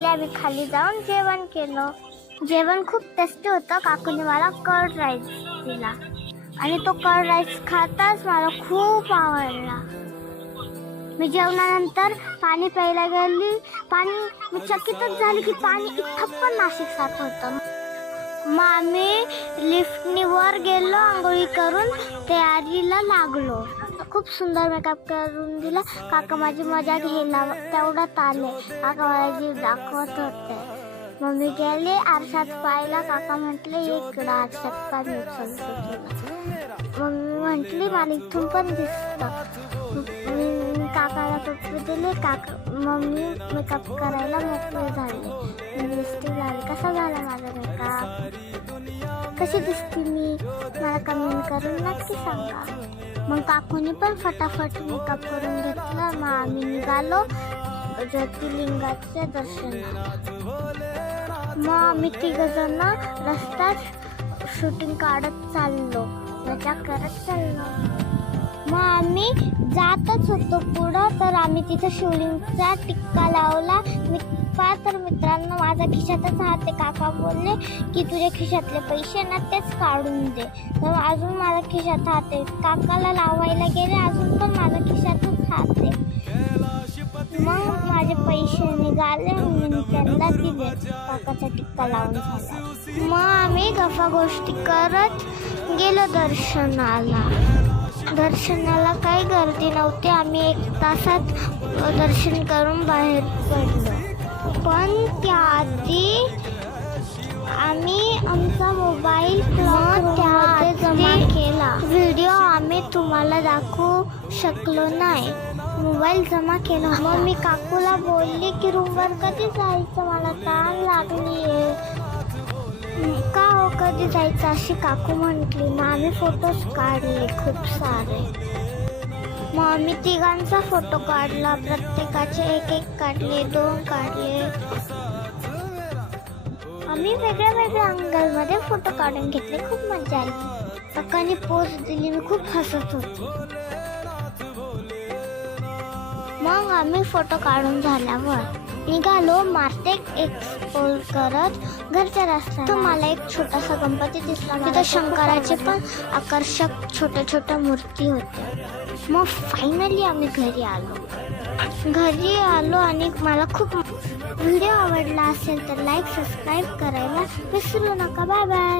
आम्ही खाली जाऊन जेवण केलं. जेवण खूप टेस्टी होतं. काकूने मला कर्ड राईस दिला आणि तो कर्ड राईस खाताच मला खूप आवडला. मी जेवणानंतर पाणी प्यायला गेली. मी चकितच झाली की पाणी इतकं पण नाशिकसारखं होतं. मग आम्ही लिफ्टनी वर गेलो. आंघोळी करून तयारीला लागलो. खूप सुंदर मेकअप करून दिला. काका माझी मजा घ्यायला तेवढ्यात आले. काका मला जीव दाखवत होते. मग मी गेले आरशात पाहिला. काका म्हटले इकडं आरशात पाय मी उचलतो तुला. मम्मी म्हटली मला इथून पण दिसतं. मी काकाला पप्पी दिले. मम्मी मेकअप करायला मोकळी झाली. लिपस्टिक लावली. कसा झाला माझा मेकअप? कशी दिसते मी? मला कमेंट करून नक्की सांगा. मग काकूनी पण फटाफट मेकअप करून घेतला. मग आम्ही निघालो ज्योतिर्लिंगाच्या दर्शनाला. मग आम्ही तिघजण रस्त्यात शूटिंग काढत चाललो. मजा करत चाललो. मग आम्ही जातच होतो पुढं. तर आम्ही तिथं शिवलिंगचा टिक्का लावला. तर मित्रांनो माझ्या खिशातच हात आहे. काका बोलले की तुझ्या खिशातले पैसे ना तेच काढून दे. तर अजून माझ्या खिशात हात आहे. काकाला लावायला गेले अजून पण माझ्या खिशातच हात आहे. मग माझे पैसे निघाले. मी त्यांना दिले. काकाचा टिक्का लावून झाला. मग आम्ही गप्पा गोष्टी करत गेलो दर्शनाला. दर्शनाला काही गर्दी नव्हती. आम्ही 1 तासात दर्शन करून बाहेर पडलो. पण त्याआधी आम्ही आमचा मोबाईल त्यामध्ये जमा केला. व्हिडिओ आम्ही तुम्हाला दाखवू शकलो नाही. मोबाईल जमा केला. मग मी काकूला बोलली की रूमवर कधी जायचं, मला ताण लागली आहे. का हो कधी जायचं अशी काकू म्हटली. मग आम्ही फोटोज काढले खूप सारे. मग आम्ही तिघांचा फोटो काढला. प्रत्येकाचे 1-1 काढले, 2 काढले. आम्ही वेगळ्या वेगळ्या अँगलमध्ये फोटो काढून घेतले. खूप मजा आली. काकांनी पोज दिली. मी खूप हसत होते. मग आम्ही फोटो काढून झाल्यावर निघालो मार्केट एक्सप्लोर करत घरच्या रस्त्यात. मला एक छोटासा गणपती दिसला. तिथं शंकराचे पण आकर्षक छोट्या मूर्ती होत्या. मग फायनली आम्ही घरी आलो आणि मला खूप व्हिडिओ आवडला असेल तर लाईक सबस्क्राईब करायला विसरू नका. Bye bye.